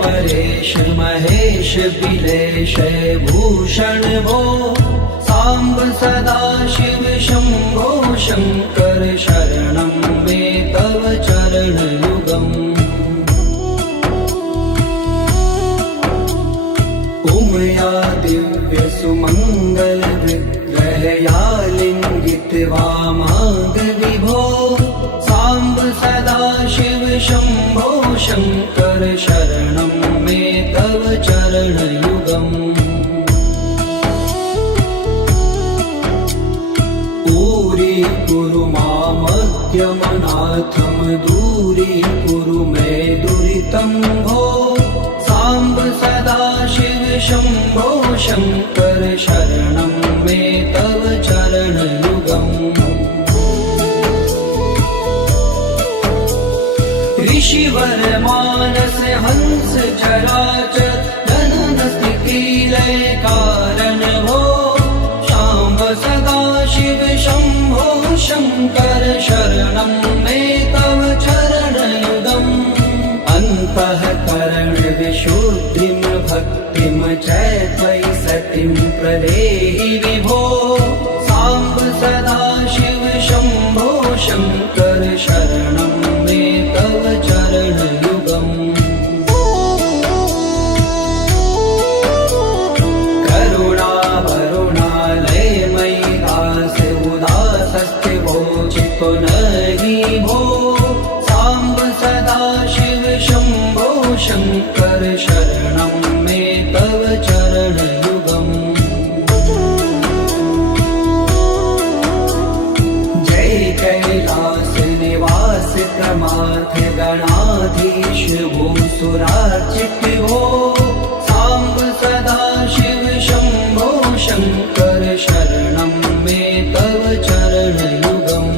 परेश महेश बिलेश भूषण भो सांब सदा शिव शंभो शंकर शरणं मे तव चरण युगम् उमया दिव्य सुमंगल विग्रहया लिंगित वामांग विभो सांब सदा शिव शंभो शंकर शरणं मे तव चरण युगम् पूरी कुरु मामद्यमनाथं दूरी कुरु मे दुरितं भो सांब सदा शिव शंभो शंकर शरणं मे तव चरण युगम् ऋषिवर मानस हंस चराचर जनन स्थिति लय कारण भो शाम्ब सदा शिव शंभो शंकर शरणं मे तव चरण युगम् अन्तःकरण विशुद्धिं भक्तिं च त्वयि सतिं प्रदेहि विभो सांब सदा शिव शंभो शंकर शरणं मे तव चरण युगम् करुणा वरुणालय मयि दास उदासस्थिवो चित्तो नहि भो सांब सदा शिव शंभो शंकर शरणं मे तव चरण युगम् जय कैलास निवास प्रमाथ गणाधीश भूसुरार्चित भो सांब सदा शिव शंभो शंकर शरणं मे तव चरण युगम्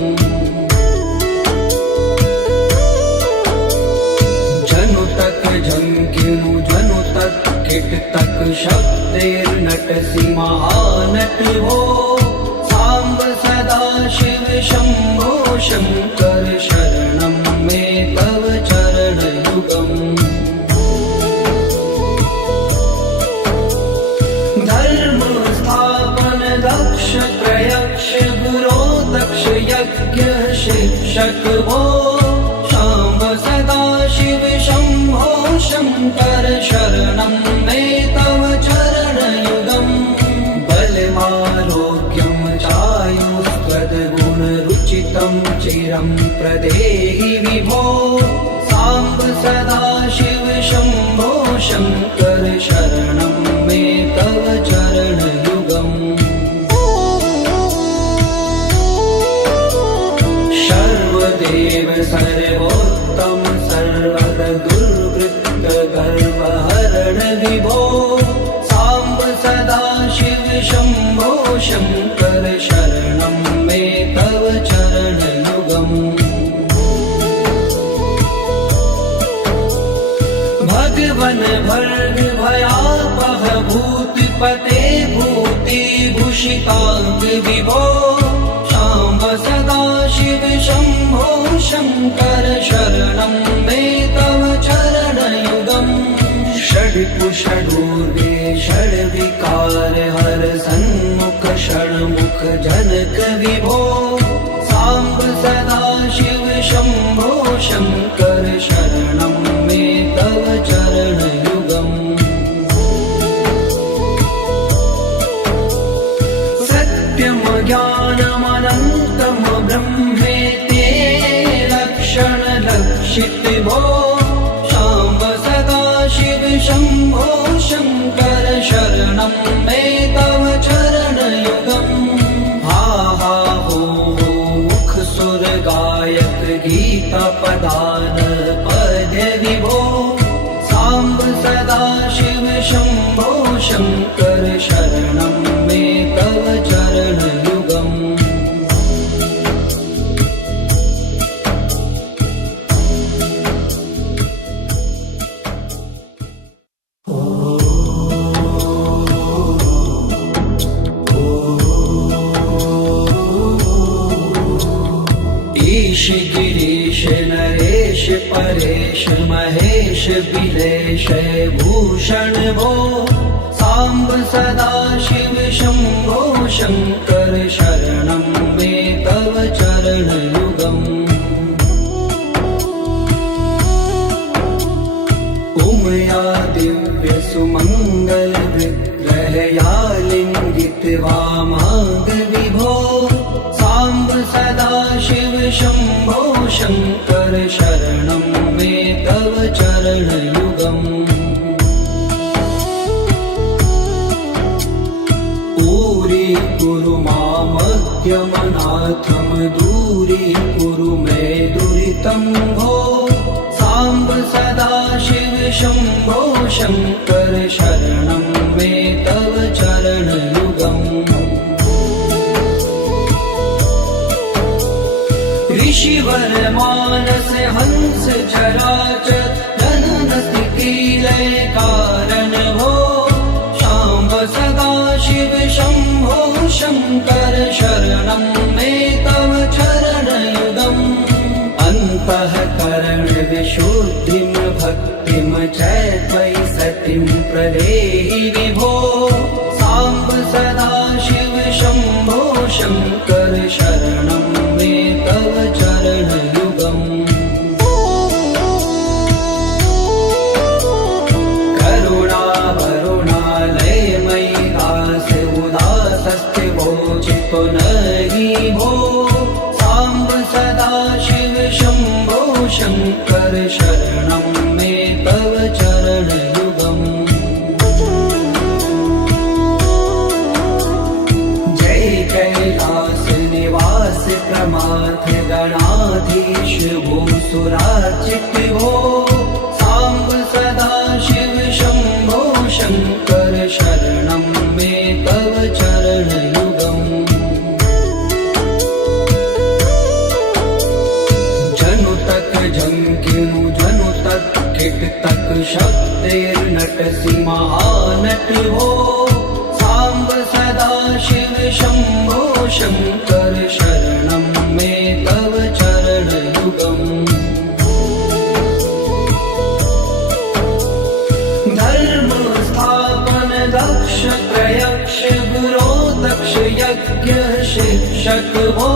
जनु तक झंकिनु जनु तक किट तक शब्देर्नटसि महानट भो सांब सदा शिव शंभो शंकर शरणं मे तव चरण युगम् धर्म स्थापन दक्ष त्रयक्ष गुरो दक्ष यज्ञ शिक्षक भो शाम्ब सदा शिव शंभो शंकर शरणं मे तव चरण युगम् बलमारोग्यं चायुस्त्वद्गुणरुचितं चिरं प्रदेहि विभो सांब सदा शिव शंभो शंकर शरणं मे तव चरण युगम् सर्वदेव सर्वोत्तम सर्वद दुर्वृत्त गर्वहरण विभो सांब सदा शिव शंभो शंकर शरणं मे तव चरण युगम् भगवन भर्ग भयापह भूतिपते भूतिभूषितांग विभो शाम्ब सदा शिव शंभो शंकर शरणं मे तव चरण युगम् षड्कुषडूर्वे षड्विकार हर सन्मुख षण्मुख जनक विभो सांब सदा शिव शंभो शंकर शरणं मे तव चरण युगम् सत्यं ज्ञानमनन्तं ब्रह्मेते लक्षण लक्षित भो शाम्ब सदा शिव शंभो शंकर शरणं मे तव चरण युगम् हा हा हो मुख सुर गायक गीता पदान पद्य विभो सांब सदा शिव शंभो शंकर शरणं मे तव चरण युगम् ईश गिरीश नरेश परेश परेश महेश बिलेश भूषण भो सांब सदा शिव शंभो शंकर शरणं मे तव चरण युगम् उमया दिव्य सुमंगल विग्रहया लिंगित वामांग विभो सांब सदा शिव शंभो शंकर शरणं मे तव चरण युगम् कुरु मामज्ञमनाथं दूरीकुरु मे दुरितं भो सांब सदा शिव शंभो शंकर शरणं मे तव चरण युगम् ऋषिवर मानस हंस चराचर जनन स्थिति लय कारण भो सांब सदा शिव शंभो शंकर शरणं मे तव चरण युगम् अन्तःकरण विशुद्धिं भक्तिं च त्वयि सतिं प्रदेहि विभो सांब सदा शिव शंभो शंकर शरणं मे तव चरण युगम् करुणा वरुणालयमयि दास उदासस्थिवोचितो नहि भो सांब सदा शिव शंभो शंकर शरणं मे तव चरण युगम् जय कैलास निवास प्रमाथ गणाधीश भूसुरार्चित भो सांब सदा शिव शंभो शंकर शरणं मे तव चरण युगम् जनुतक झंकिनु जनुतक किटतक शब्दैर्नटसि महानट भो सांब सदा शिव शंभो शंकर शरणं मे तव चरण युगम् धर्म स्थापन दक्ष त्रयक्ष गुरो दक्ष यज्ञ शिक्षक भो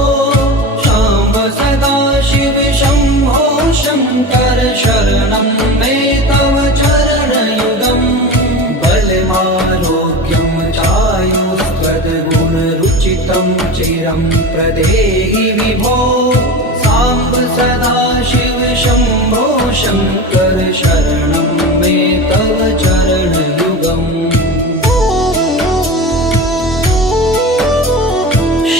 सांब सदा शिव शंभो शंकर शरणं मे तव चरण युगम् बलमारोग्यं चायुस्त्वद्गुणरुचितं चिरं प्रदेहि विभो सांब सदा शिव शंभो शंकर शरणं मे तव चरण युगम्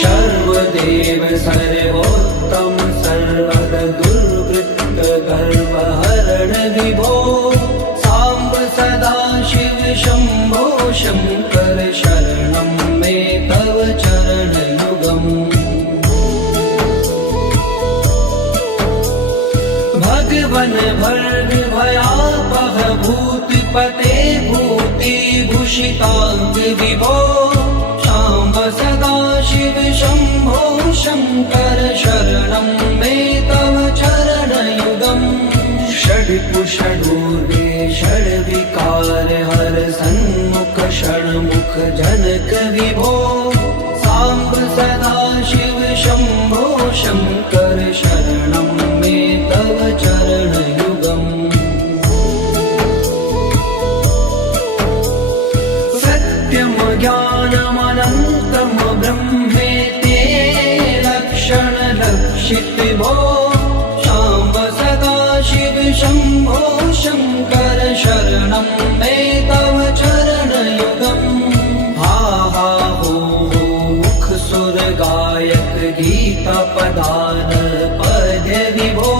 सर्वदेव सर्वोत्तम सर्वद दुर्वृत्त गर्वहरण विभो सांब सदा शिव शंभो शंकर शरणं मे तव चरण युगम् भगवन भर्ग भयापह भूतिपते भूतिभूषितांग विभो सांब सदा शिव शंभो शंकर शरणं मे तव चरण युगम् षड्कुषडूर्गे षड्विकार हर सन्मुख षण्मुख जनक विभो सांब सदा शिव शंभो शंकर शरणं मे तव चरण युगम् सत्यं ज्ञानमनन्तं ब्रह्मेते लक्षण लक्षित भो सांब सदा शिव शंभो शंकर शरणं मे तव चरण युगम् हा हा हो मुख सुर गायक गीता पदान पद्य विभो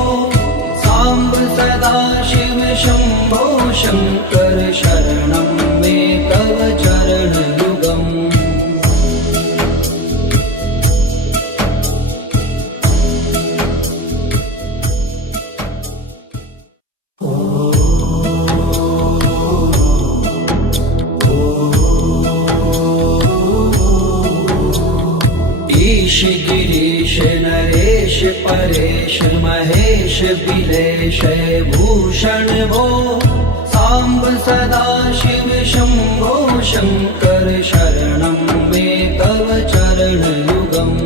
सांब सदा शिव शंभो शंकर शरणं मे तव चरण युगम् ईश गिरीश नरेश परेश महेश क्लेश विलेशय भूषण भो साम्ब सदा शिव शम्भो शङ्कर शरणं मे तव चरणयुगम्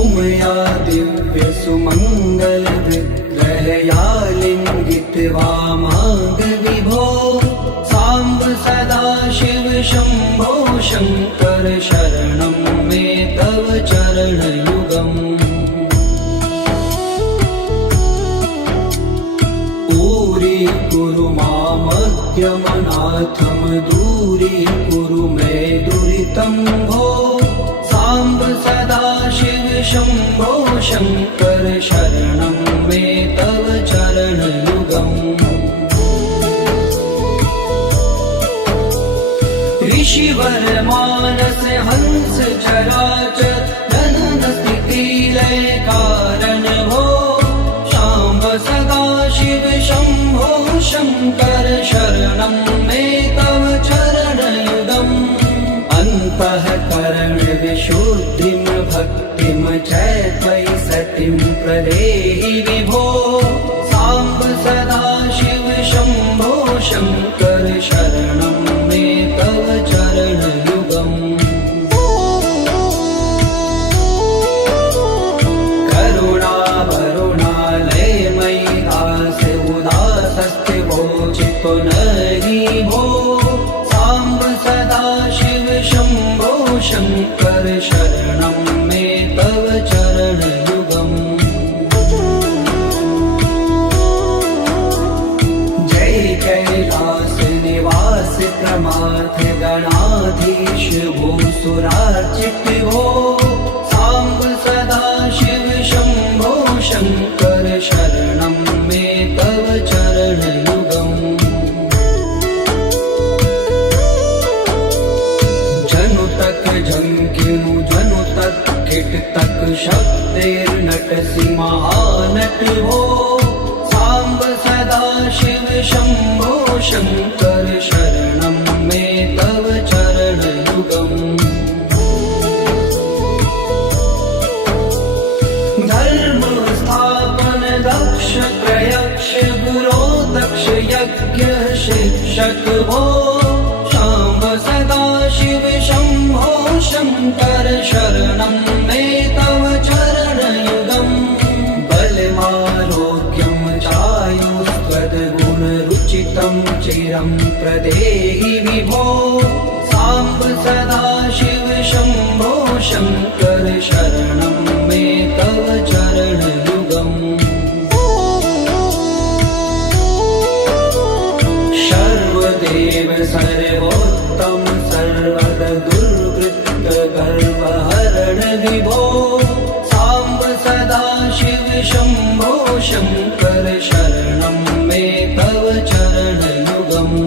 उमया दिव्य सुमङ्गल विग्रहया लिङ्गित वामाङ्ग विभो साम्ब सदा शिव शम्भो शङ्कर शरणं मे तव चरणयुगम् कुरु मामद्यमनाथं दूरीकुरु मे दुरितं भो साम्ब सदा शिव शम्भो शङ्कर शरणं मे तव चरणयुगम् ऋषिवर मानस हंस चराचर जनन स्थिति लय कारण भो शाम्ब सदा शिव शम्भो शङ्कर शरणं मे तव चरणयुगम् अन्तःकरण विशुद्धिं भक्तिं च त्वयि सतिं प्रदेहि विभो साम्ब सदा शिव शम्भो शङ्कर शरणं मे तव चरणयुगम् नहि भो साम्ब सदा शिव शम्भो शङ्कर शरणं मे तव चरणयुगम् जय कैलास निवास प्रमाथ गणाधीश भूसुरार्चित भो साम्ब सदा शिव शम्भो शङ्कर शरणं मे तव चरणयुगम् झंकिनु जनु तक किट तक शब्देर्नटसि महानट भो साम्ब सदा शिव शम्भो शङ्कर शरणं मे तव चरणयुगम् धर्म स्थापन दक्ष प्रयक्ष गुरो दक्ष यज्ञ शिक्षक भो शाम्ब सदा शिव शम्भो शङ्कर शरणं मे तव चरणयुगम् बलमारोग्यं चायुस्त्वद्गुणरुचितं चिरं प्रदेहि विभो साम्ब सदा शिव शम्भो शङ्कर शरणं मे तव चरणयुगम् सर्वदेव सर्वोत्तम सर्वद दुर्वृत्त गर्वहरण विभो साम्ब सदा शिव शम्भो शङ्कर शरणं मे तव चरणयुगम्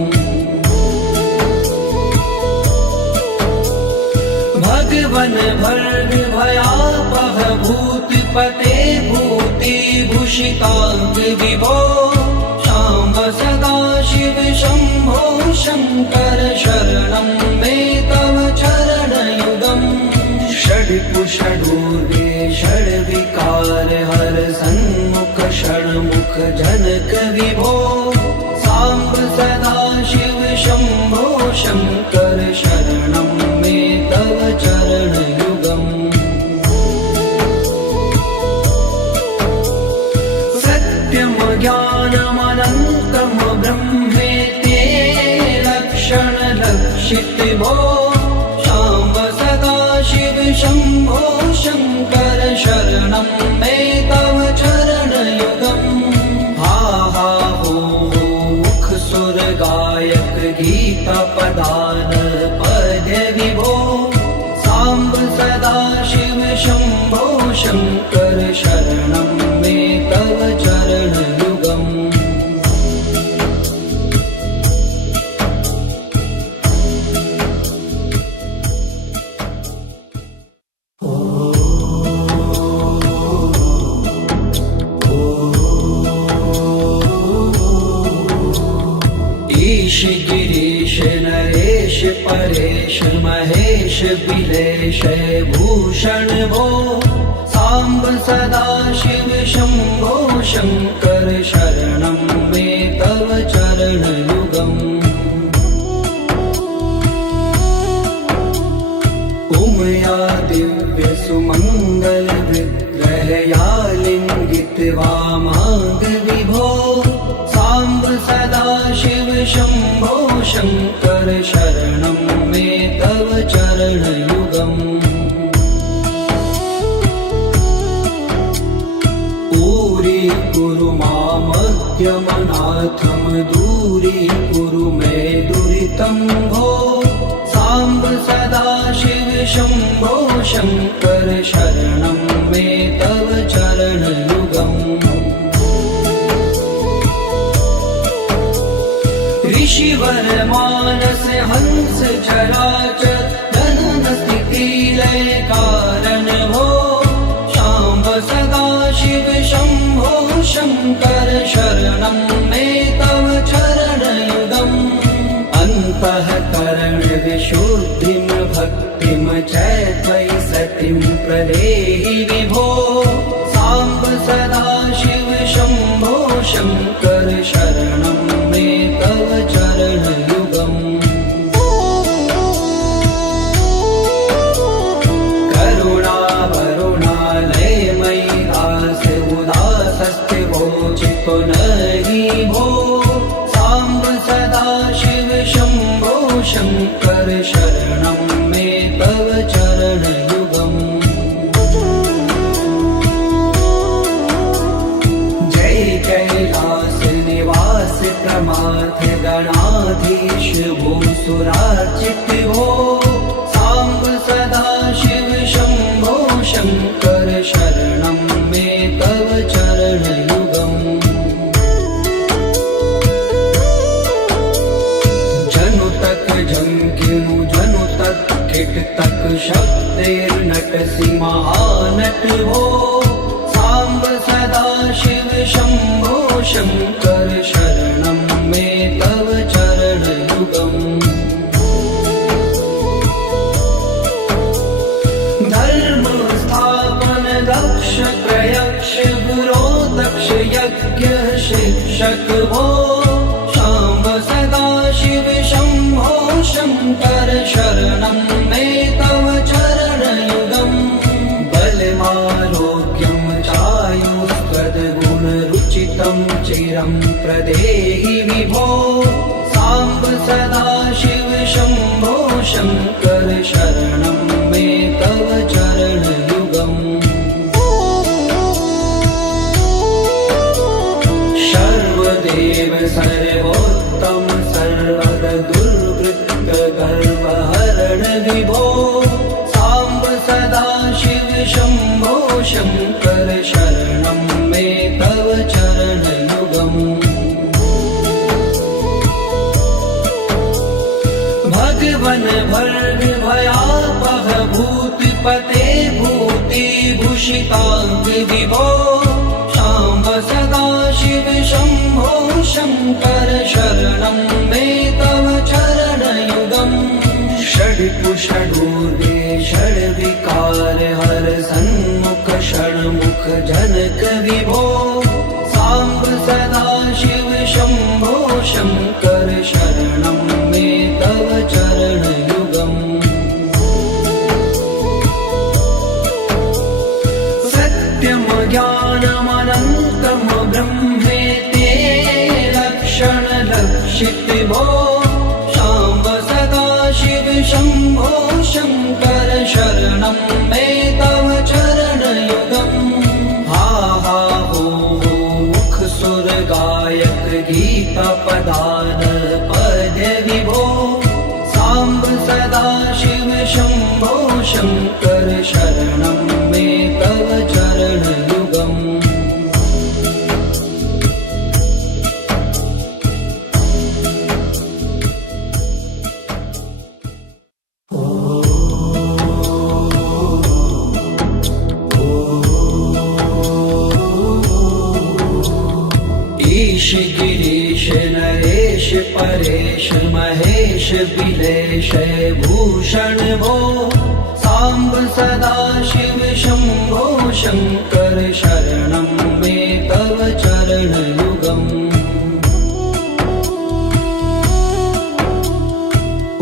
भगवन भर्ग भयापह भूतिपते भूतिभूषिताङ्ग विभो साम्ब सदा शिव शम्भो शङ्कर शरणं मे तव चरणयुगम् षड्कुषडूर्गे षड्विकार हर सन्मुख षण्मुख जनक विभो साम्ब सदा शिव शम्भो शङ्कर शरणं मे तव चरणयुगम् सत्यं ज्ञानमनन्तं ब्रह्मेते लक्षणलक्षित भो शाम्ब सदा शिव शम्भो शङ्कर शरणं मे तव चरणयुगम् हा हा हो मुख सुर गायक गीता पदान पद्य विभो साम्ब सदा शिव शम्भो शङ्कर शरणं मे तव चरणयुगम् परेश महेश बिलेश भूषण भो सांब सदा शिव शंभो शंकर शरणं मे तव चरणयुगम् उमया दिव्य सुमंगल विग्रहया लिंगित वामांग विभो सांब सदा शिव शंभो शंकर शरणं मे तव चरणयुगम् कुरु मामद्यमनाथं दूरीकुरु मे दुरितं भो सांब सदा शिव शंभो शंकर शरणं मे तव चरणयुगम् ऋषिवर मानस हंस चराचर जनन स्थिति लय कारण भो सांब सदा शिव शंभो शंकर शरणं मे तव चरणयुगम् अन्तःकरण विशुद्धिं भक्तिं च त्वयि सतिं प्रदेहि विभो सांब सदा शिव शंभो शंकर शरणं मे तव चरणयुगम् करुणा वरुणालयमयि दास उदासस्थिवोचितो नहि भो सांब सदा शिव शंभो शंकर शरणं मे तव चरणयुगम् जय कैलास निवास प्रमाथ गणाधीश भूसुरार्चित भो सांब सदा शिव शंभो शंकर शरणं मे तव चरणयुगम् जनु तक झंकिनु जनु तक खिट तक शब्दैर्नटसि महानट भो सांब सदा शिव शंभो शंकर शरणं मे तव चरणयुगम् धर्म स्थापन दक्ष प्रयक्ष गुरो दक्ष यज्ञ शिक्षक भो सांब सदा शिव शंभो शंकर शरणं मे तव चरणयुगम् बलमारोग्यं चायुस्त्वद्गुणरुचितं चिरं प्रदेहि विभो सांब सदा शिव शंभो शंकर शरणं मे तव चरणयुगम् सर्वदेव सर्वोत्तम सर्वद दुर्वृत्त गर्वहरण विभो सांब सदा शिव शंभो शंकर शरणं मे तव चरणयुगम् भगवन भर्ग भयापह भूतिपते भूतिभूषितांग विभो सांब सदा शिव शंभो शंकर शरणं मे तव चरणयुगम् षड्कुषडूर्गे षड्विकार हर सन्मुख षण्मुख जनक विभो सांब सदा शिव शंभो शंकर शरणं मे तव चरणयुगम् सत्यं ज्ञानमनन्तं ब्रह्मेते लक्षण लक्षित भो सांब सदा शिव शंभो शंकर शरणं मे तव चरणयुगम् हा हा हो मुख सुर गायक गीता पदान पद विभो सांब सदा शिव शंभो शंकर शरणं मे तव चरणयुगम् ईश गिरीश नरेश परेश महेश बिलेश भूषण भो सांब सदा शिव शंभो शंकर शरणं मे तव चरण युगम्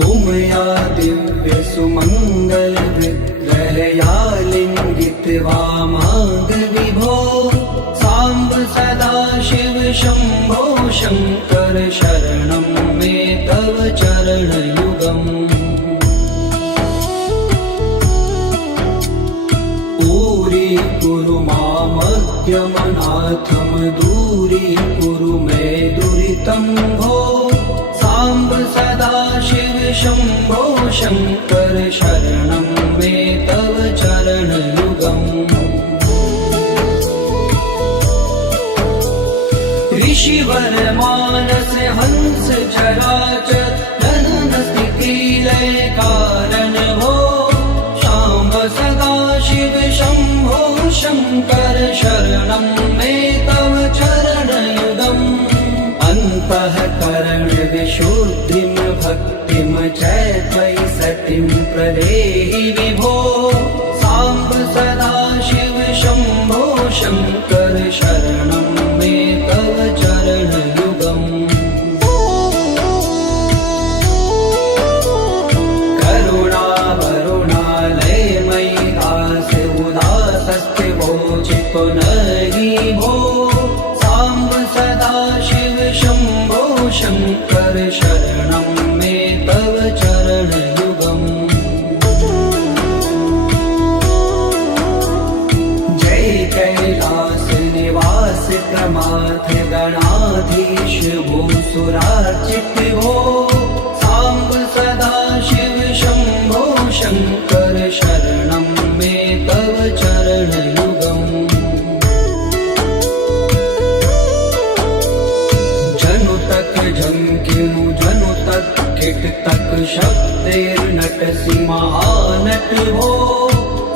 उमया दिव्य सुमंगल विग्रहया लिंगित वामांग विभो सांब सदा शिव शंभो शंकर शरणं मे तव चरण युगम् कुरु मामज्ञमनाथं दूरीकुरु मे दुरितं भो सांब सदा शिव शंभो शंकर शरणं मे तव चरण युगम् ऋषिवर मानस हंस चराचर जनन स्थिति लय कारण भो सांब सदा शिव शंभो शंकर शरणं मे तव चरण युगम् अन्तःकरण विशुद्धिं भक्तिं च त्वयि सतिं प्रदेहि विभो सांब सदा शिव शंभो शंकर शरणं मे तव चरण युगम् करुणा वरुणालयमयि दास उदासस्थिवोचितो नहि भो सांब सदा शिव शंभो शंकर शरणं मे तव चरण युगम् जय कैलास निवास प्रमाथ गणाधीश भूसुरार्चित भो सांब सदा शिव शंभो शंकर शरणं मे तव चरण युगम् जनु तक झंकिनु जनु तक किट तक शब्दैर्नटसि महानट भो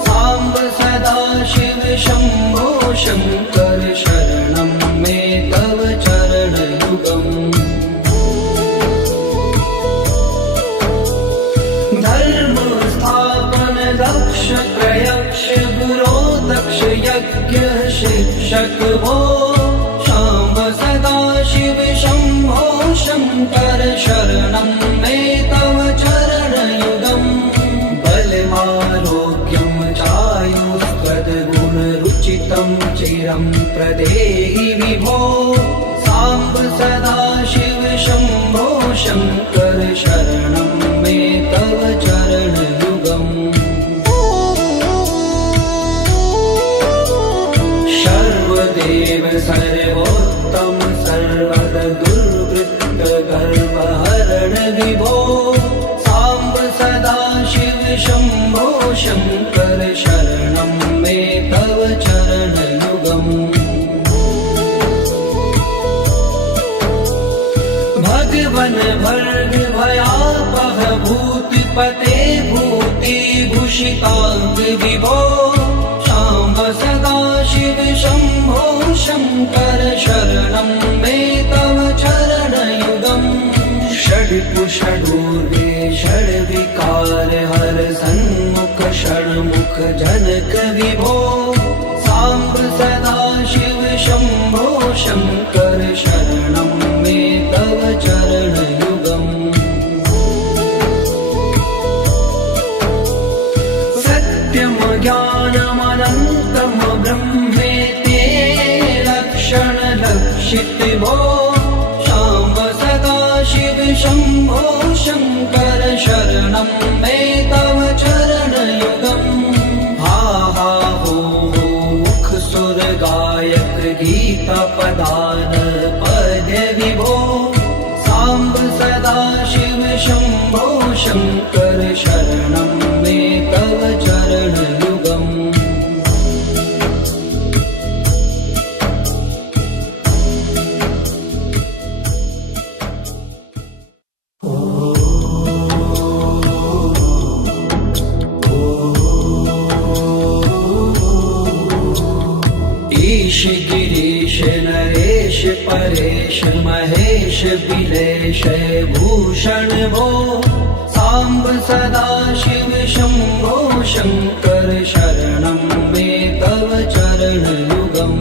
सांब सदा शिव शंभो शंकर शरणं मे तव चरण युगम् धर्म स्थापन दक्ष त्रयक्ष गुरो दक्ष यज्ञ शिक्षक भो सांब सदा शिव शंभो शंकर शरणं मे तव चरण युगम् बलमारोग्यं चायुस्त्वद्गुण रुचितं चिरं प्रदेहि विभो सांब सदा शिव शंभो शंकर शरणं मे तव चरण युगम् सर्वदेव सर्वोत्तम सर्वद दुर्वृत्त गर्वहरण विभो सांब सदा शिव शंभो शंकर शरणं मे तव चरण युगम् भगवन भर्ग भयापह भूतिपते भूतिभूषितांग विभो सांब सदा शिव शंभो शंकर शरणं मे तव चरण युगम् षड्पुषडूर्वे षड्विकार हर सन्मुख षण्मुख जनक विभो सांब सदा शिव शंभो शंकर शरणं मे तव चरण युगम् सत्यं ज्ञानमनन्तं ब्रह्मेते लक्षण लक्षित भो सांब सदा शिव शंभो शंकर शरणं मे तव चरण युगम् हा हा हो मुख सुर गायक गीता पदान पद्य विभो सांब सदा शिव शंभो शंकर शरणं मे तव चरण युगम् ईश गिरीश नरेश परेश महेश बिलेश भूषण भो सांब सदाशिव शंभो शंकर शरणं मे तव चरणयुगम्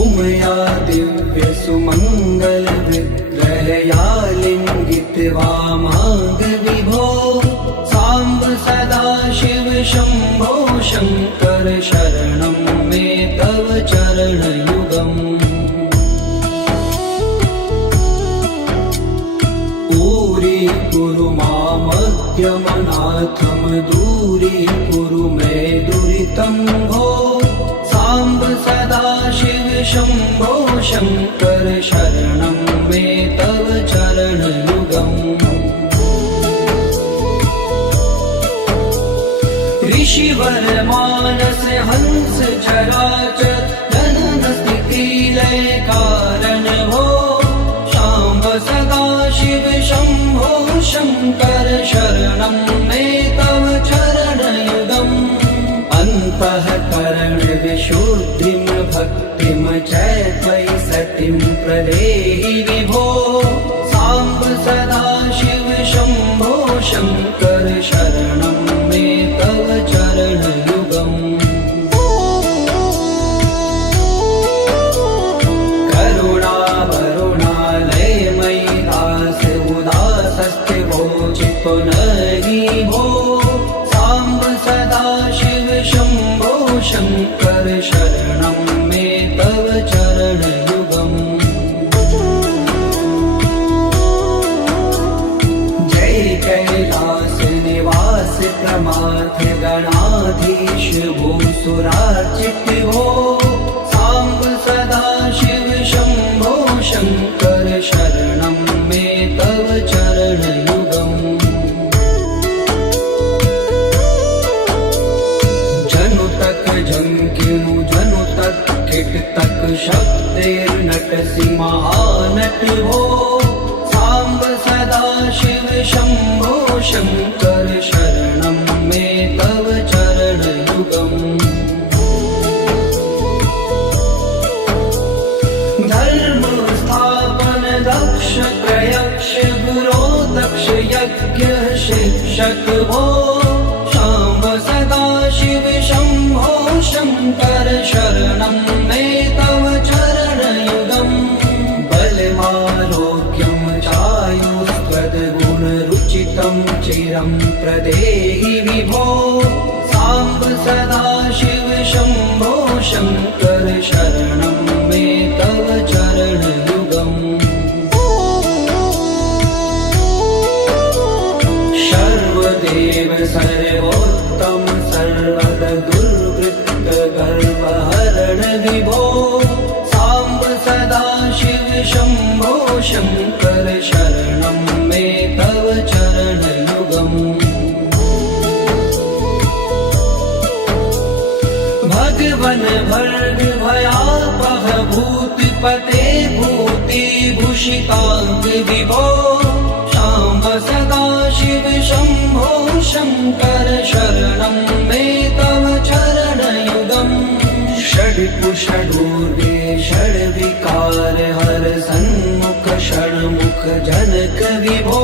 उमया दिव्य सुमंगल विग्रहया लिंगित वामांग विभो सांब सदाशिव शंभो शंकर शरणं मे तव चरणयुगम् कुरु मामद्यमनाथं दूरीकुरु मे दुरितं भो सांब सदाशिव शंभो शंकर शरणं मे तव चरणयुगम् ऋषिवर मानस हंस चराचर जनन स्थिति लय कारण भो सांब सदाशिव शंभो शंकर शरणं मे तव चरणयुगम् अन्तःकरण विशुद्धिं भक्तिं च त्वयि सतिं प्रदेहि विभो सांब सदाशिव शंभो शंकर शरणं मे तव चरणयुगम् पुनरी भो सांब सदाशिव शंभो शंकर शरणं मे तव चरणयुगम् जय कैलास निवास प्रमाथ गणाधीश भूसुरार्चित भो सांब सदाशिव शंभो शंकर शरणं मे तव चरणयुगम् जनु तक किट तक शब्देर्नटसि महानट भो सांब सदाशिव शंभो शंकर शरणं मे तव चरणयुगम् धर्म स्थापन दक्ष त्रयक्ष गुरो दक्ष यज्ञ शिक्षक भो सांब सदाशिव शंभो शंकर शरणं मे तव चरणयुगम् बलमारोग्यं चायुस्त्वद्गुणरुचितं चिरं प्रदेहि विभो सांब सदाशिव शंभो शंकर शरणं मे तव चरणयुगम् सर्वदेव सर्वोत्तम सर्वद दुर्वृत्त गर्वहरण विभो सांब सदाशिव शंभो शंकर शरणं मे तव चरणयुगम् भगवन भर्ग भयापह भूतिपते भूतिभूषितांग विभो सांब सदाशिव शंभो शंकर शरणं मे तव चरणयुगम् षड्कुषडूर्गे षड्विकार हर सन्मुख षण्मुख जनक विभो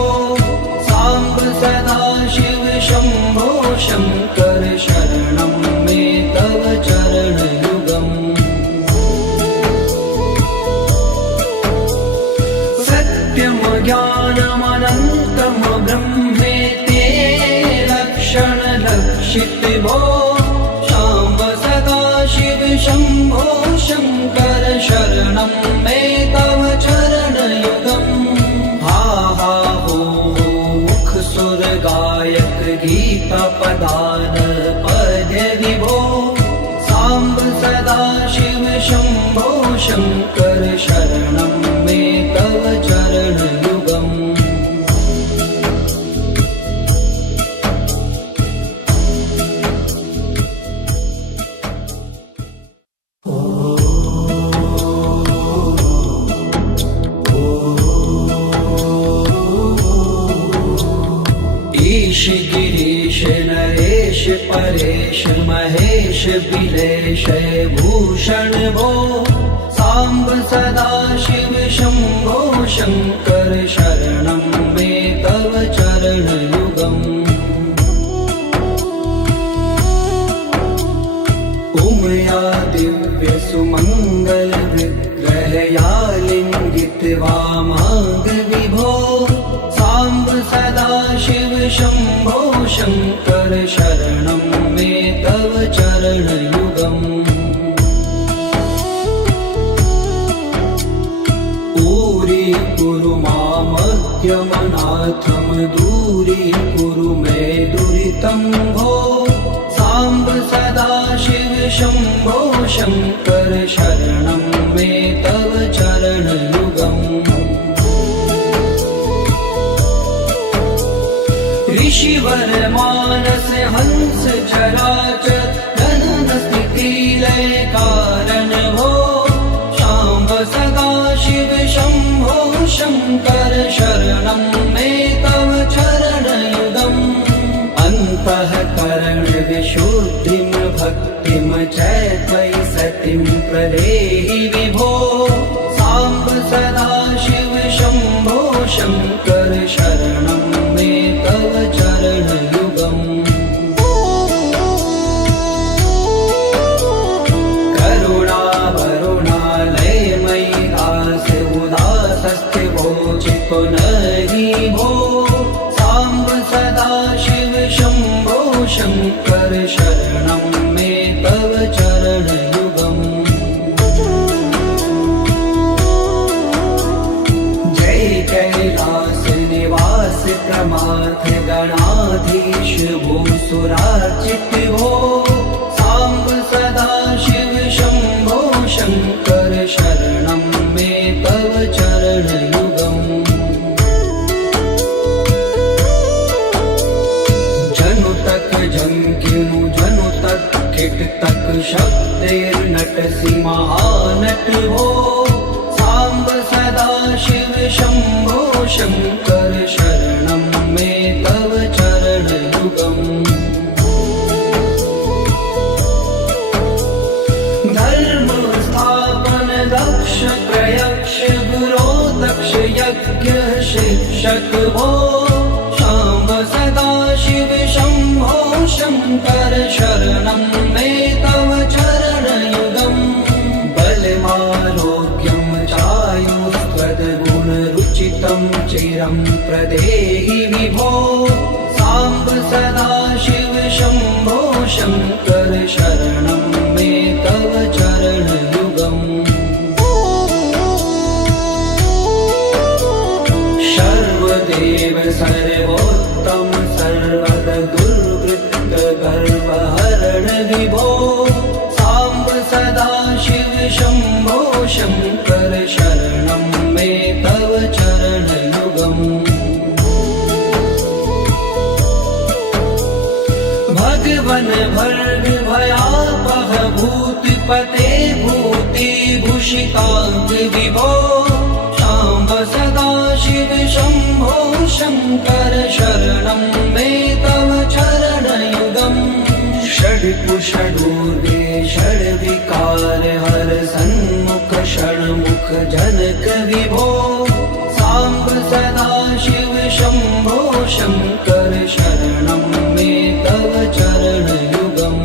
सांब सदाशिव शंभो शंकर शरणं मे तव चरणयुगम् सत्यं ज्ञानमनन्तं ब्रह्मेते लक्षणलक्षित भो सांब सदाशिव शंभो शंकर शरणं मे तव चरणयुगम् हा हा हो मुख सुर गायक गीता पदान पद्य विभो सांब सदाशिव शंभो शंकर शरणं मे तव चरणयुगम् ईश गिरीश नरेश परेश महेश विलेशय भूषण भो साम्ब सदा शिव शम्भो शङ्कर शरणं मे तव चरणयुगम् उमया दिव्य सुमङ्गल विग्रहया लिङ्गित वामाङ्ग विभो साम्ब सदा शिव शम्भो शङ्कर शरणं मे तव चरणयुगम् दूरी मामज्ञमनाथं दूरीकुरु मे दुरितं भो साम्ब सदा शिव शम्भो शङ्कर शरणं मे तव चरणयुगम् ऋषिवर मानस हंस चराचर जनन स्थिति लय कारण भो शाम्ब सदा शिव शम्भो शङ्कर शरणं मे तव चरणयुगम् अन्तःकरण विशुद्धिं भक्तिं च त्वयि सतिं प्रदेहि विभो साम्ब सदा शिव शम्भो शङ्कर शरणं मे तव चरणयुगम् पुनरि भो साम्ब सदा शिव शम्भो शङ्कर शरणं मे तव चरणयुगम् जय कैलास निवास प्रमाथ गणाधीश भूसुरार्चित भो साम्ब सदा शिव शम्भो शङ्कर शरणं मे तव चरणयुगम् जंकिनु जनु तक खिट तक शब्दैर्नटसि महानट भो साम्ब सदा शिव शम्भो शङ्कर शरणं मे तव चरणयुगम् धर्म स्थापन दक्ष प्रयक्ष गुरो दक्ष यज्ञ शिक्षक भो शाम्ब सदा शिव शम्भो शङ्कर शरणं मे तव चरणयुगम् बलमारोग्यं चायुस्त्वद्गुणरुचितं चिरं प्रदेहि विभो साम्ब सदा शिव शम्भो शङ्कर शरणं मे तव चरणयुगम् सर्वदेव सर्वोत्तम सर्वद दुर्वृत्त गर्वहरण विभो साम्ब सदा शिव शम्भो शङ्कर शरणं मे तव चरणयुगम् भगवन भर्ग भयापह भूतिपते भूतिभूषिताङ्ग विभो साम्ब सदा शिव शम्भो शङ्कर शरणं मे तव चरणयुगम् षड्कुषडूर्गे षड्विकार हर सन्मुख षण्मुख जनक विभो साम्ब सदा शिव शम्भो शङ्कर शरणं मे तव चरणयुगम्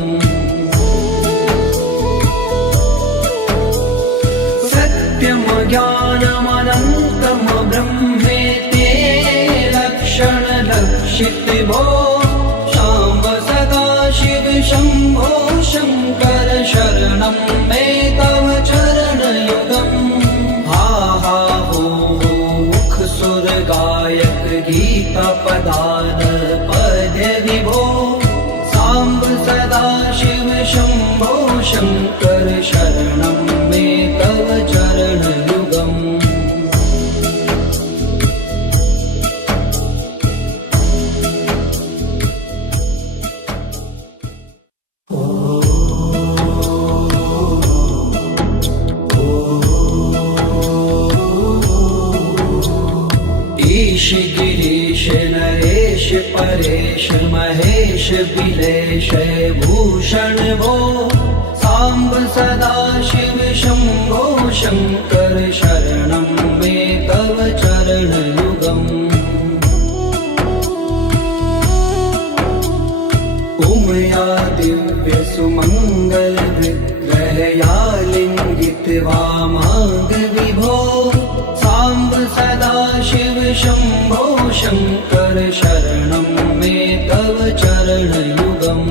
सत्यं ज्ञानमनन्तं ब्रह्मेते लक्षण लक्षित भो शाम्ब सदा शिव शम्भो शङ्कर शरणं मे तव चरणयुगम् हा हा हो मुख सुर गायक गीता पदान पद्य विभो साम्ब सदा शिव शम्भो शङ्कर शरणं मे तव चरणयुगम् ईश गिरीश नरेश परेश महेश विलेश भूषण भो साम्ब सदा शिव शम्भो शङ्कर शरणं मे तव चरणयुगम् उमया दिव्य सुमङ्गल विग्रहया लिङ्गित्वा माग विभो साम्ब सदा शिव शम्भो शङ्कर शरणं मे तव चरणयुगम्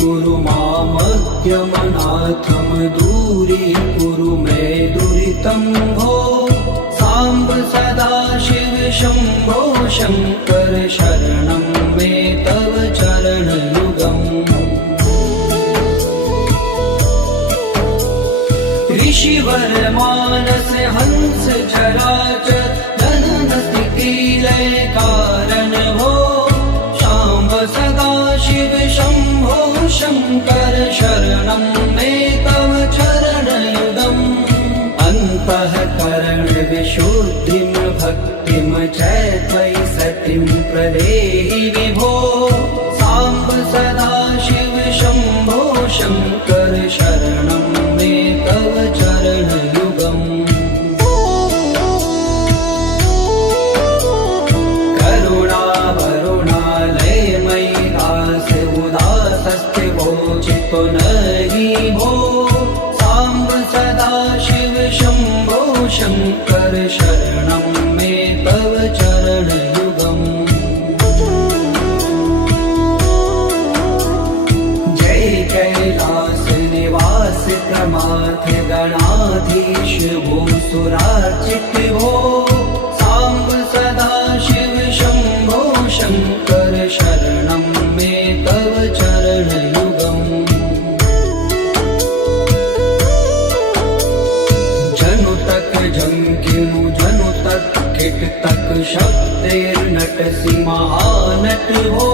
कुरु मामज्ञमनाथं दूरीकुरु मे दुरितं भो साम्ब सदा शिव शम्भो शङ्कर शरणं मे तव चरणयुगम् ऋषिवर मानस हंस चराचर जनन स्थिति लय कारण भो शाम्ब सदा शिव शम्भो शङ्कर शरणं मे तव चरणयुगम् अन्तःकरण विशुद्धिं भक्तिं च त्वयि सतिं प्रदेहि विभो साम्ब सदा शिव शम्भो शङ्कर शरणं मे तव चरणयुगम् चित्तो नहि भो साम्ब सदा शिव शम्भो शङ्कर शरणं मे तव चरणयुगम् जय कैलास निवास प्रमाथ गणाधीश भूसुरार्चित भो साम्ब सदा शिव शम्भो शङ्कर शरणं मे तव चरणयुगम् झंकिनु जनु तक किट तक शब्देर्नटसि महानट हो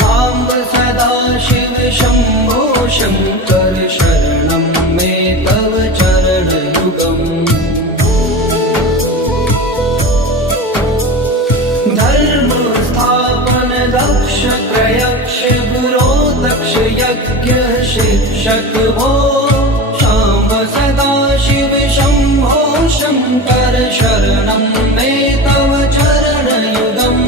साम्ब सदा शिव शम्भो शङ्कर शरणं मे तव चरणयुगम् धर्म स्थापन दक्ष त्रयक्ष गुरो दक्ष यज्ञ शिक्षक हो साम्ब सदा शिव शम्भो शङ्कर शरणं मे तव चरणयुगम्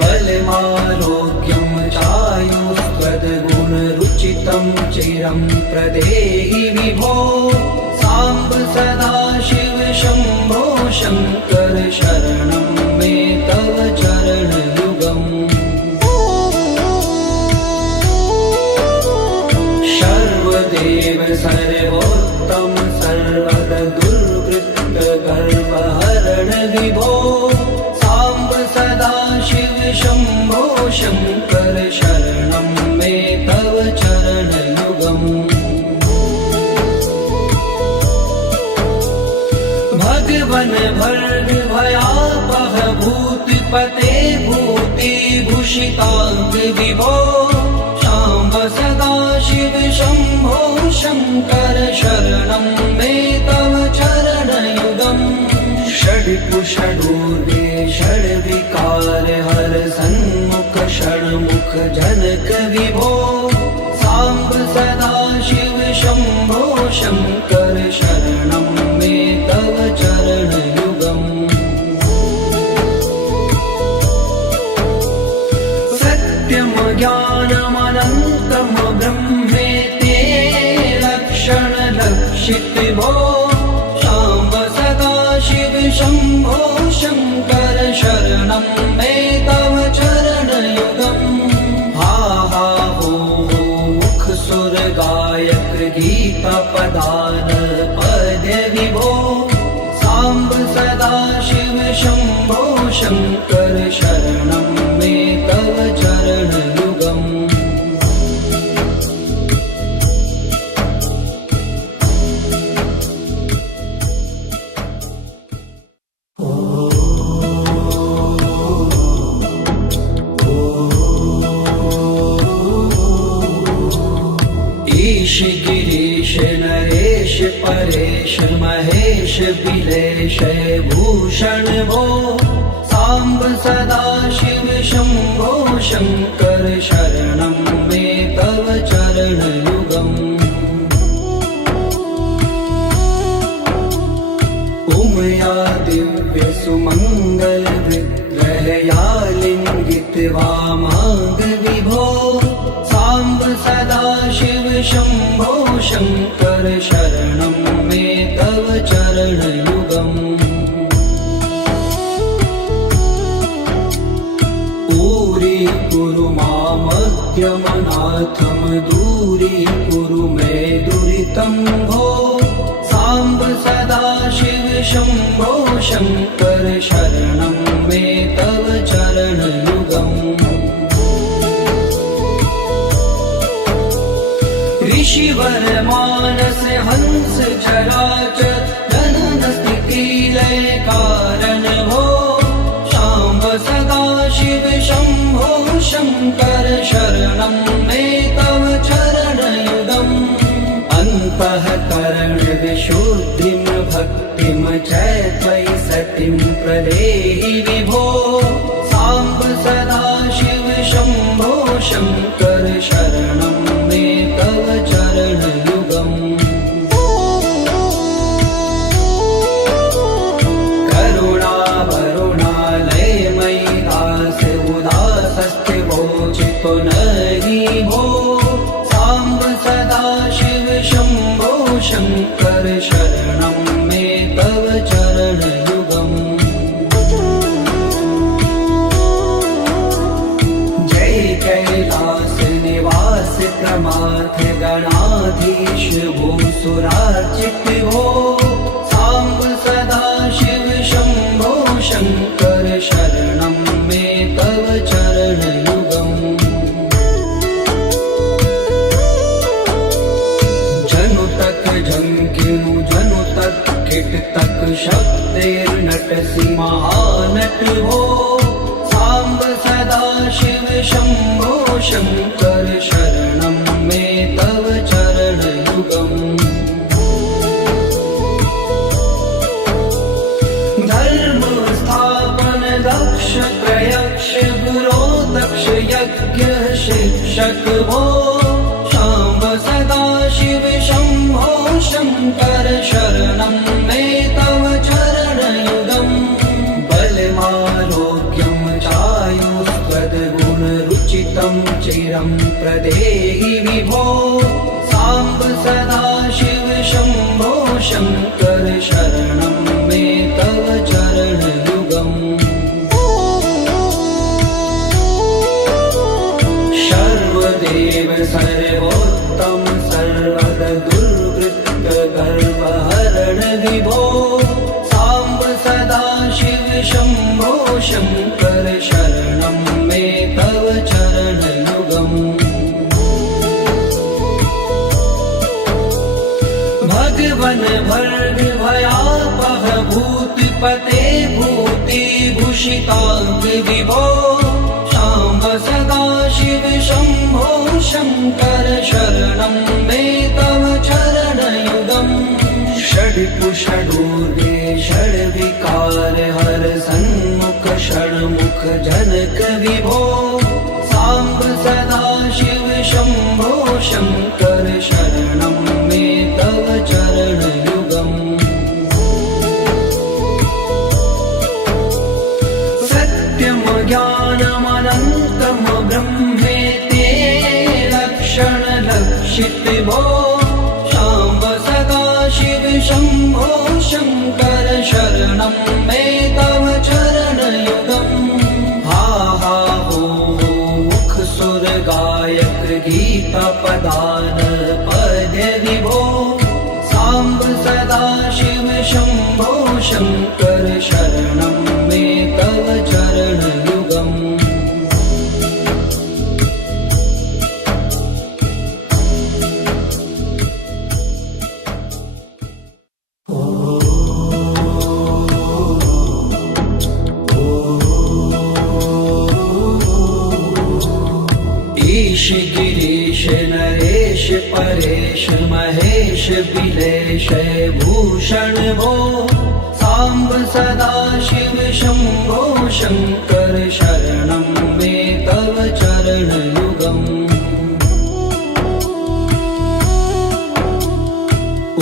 बलमारोग्यं चायुस्त्वद्गुणरुचितं चिरं प्रदेहि विभो साम्ब सदा शिव शम्भो शङ्कर शरणं मे तव चरणयुगम् सर्वदेव सर्वोत्तम सर्वद दुर्वृत्त गर्वहरण विभो साम्ब सदा शिव शम्भो शङ्कर शरणं मे तव चरणयुगम् भगवन भर्ग भयापह भूतिपते भूतिभूषिताङ्ग विभो साम्ब सदा शिव शम्भो शङ्कर शरणं मे तव चरणयुगम् षड्कुषडूर्वे षड्विकार हर सन्मुख षण्मुख जनक विभो साम्ब सदा शिव शम्भो शङ्कर शरणं मे तव चरणयुगम् सत्यं ज्ञानमनन्तं ब्रह्मेते लक्षणलक्षित भो साम्ब सदा शिव शम्भो शङ्कर शरणं मे तव चरणयुगम् हा हा हो मुख सुर गायक गीता पदान पद्य विभो साम्ब सदा शिव शम्भो शङ्कर शरणं मे तव चरणयुगम् ईश गिरीश नरेश परेश महेश बिलेश भूषण भो साम्ब सदा शिव शम्भो शङ्कर शरणं मे तव चरणयुगम् उमया दिव्यसुमङ्गलविग्रहया लिङ्गितवामाङ्ग विभो साम्ब सदाशिव शम्भो शङ्कर शरणं मे तव चरणयुगम् दूरी मामद्यमनाथं दूरीकुरु मे दुरितं भो साम्ब सदाशिव शम्भो शङ्कर शरणं मे तव चरणयुगम् ऋषिवर मानस हंस चराचर जनन स्थिति लय कारण भो शाम्ब सदाशिव शम्भो शङ्कर शरणं मे तव चरणयुगम् अन्तःकरण विशुद्धिं भक्तिं च त्वयि सतिं प्रदेहि विभो साम्ब सदाशिव शम्भो शङ्कर शरणं मे तव चरणयुगम् नहि भो साम्ब सदाशिव शम्भो शङ्कर शरणं मे तव चरणयुगम् जय कैलास निवास प्रमाथ गणाधीश भूसुरार्चित भो साम्ब सदाशिव शम्भो शङ्कर शरणं मे तव चरणयुगम् झंकिनु जनु तक किट तक शब्देर्नटसि महानट भो साम्ब सदाशिव शम्भो शङ्कर शरणं मे तव चरणयुगम् धर्म स्थापन दक्ष प्रयक्ष गुरो दक्ष यज्ञ शिक्षक भो शाम्ब सदाशिव शम्भो शङ्कर शरणं मे तव चरणयुगम् बलमारोग्यं चायुस्त्वद्गुणरुचितं चिरं प्रदेहि विभो साम्ब सदाशिव शम्भो शङ्कर शरणं मे तव चरणयुगम् सर्वदेव सर्वोत्तम सर्वद दुर्वृत्त गर्वहरण विभो साम्ब सदाशिव शम्भो शङ्कर शरणं मे तव चरणयुगम् भगवन भर्ग भयापह भूतिपते भूतिभूषिताङ्ग विभो साम्ब सदाशिव शम्भो शङ्कर शरणं मे तव चरणयुगम् षड्पुषडूर्गे षड्विकार हर सन्मुख षण्मुख जनक विभो साम्ब सदाशिव शम्भो शङ्कर शरणं मे तव चरणयुगम् सत्यं ज्ञानमनन्तं ब्रह्मेते लक्षणलक्षित भो शाम्ब सदाशिव शम्भो शङ्कर शरणं मे तव चरणयुगम् हा हा हो मुख सुर गायक गीता पदान पद्य विभो साम्ब सदाशिव शम्भो शङ्कर शरणं मे तव चरणयुगम् ईश गिरीश नरेश परेश महेश बिलेश भूषण भो साम्ब सदा शिव शम्भो शङ्कर शरणं मे तव चरणयुगम्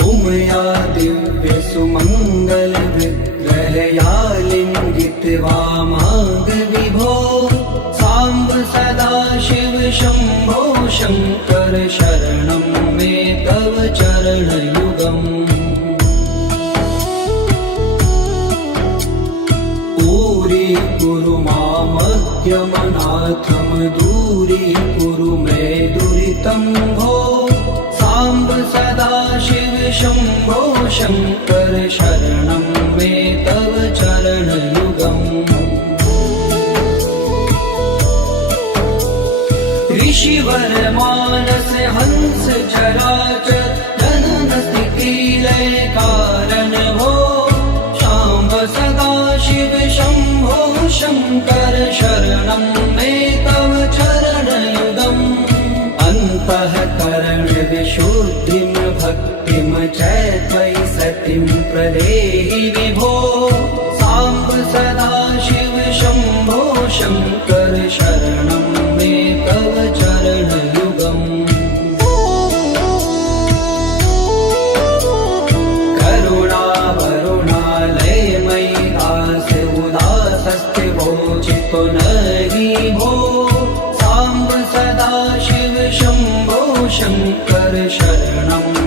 उमया दिव्य सुमङ्गल विग्रहया लिङ्गित्वा माग विभो साम्ब सदा शिव शम्भो शङ्कर शरणं मे तव चरणयुगम् दूरीकुरु मामज्ञमनाथं दूरीकुरु मे दुरितं भो साम्ब सदा शिव शम्भो शङ्कर शरणं मे तव चरणयुगम् ऋषिवर मानस हंस चराचर जनन स्थिति लय कारण भो शाम्ब सदा शिव शम्भो शङ्कर शरणं मे तव चरणयुगम् अन्तःकरण विशुद्धिं भक्तिं च त्वयि सतिं प्रदेहि विभो साम्ब सदा शिव शम्भो शङ्कर शरणं मे तव चरणयुगम् चित्तो नहि भो साम्ब सदा शिव शम्भो शङ्कर शरणं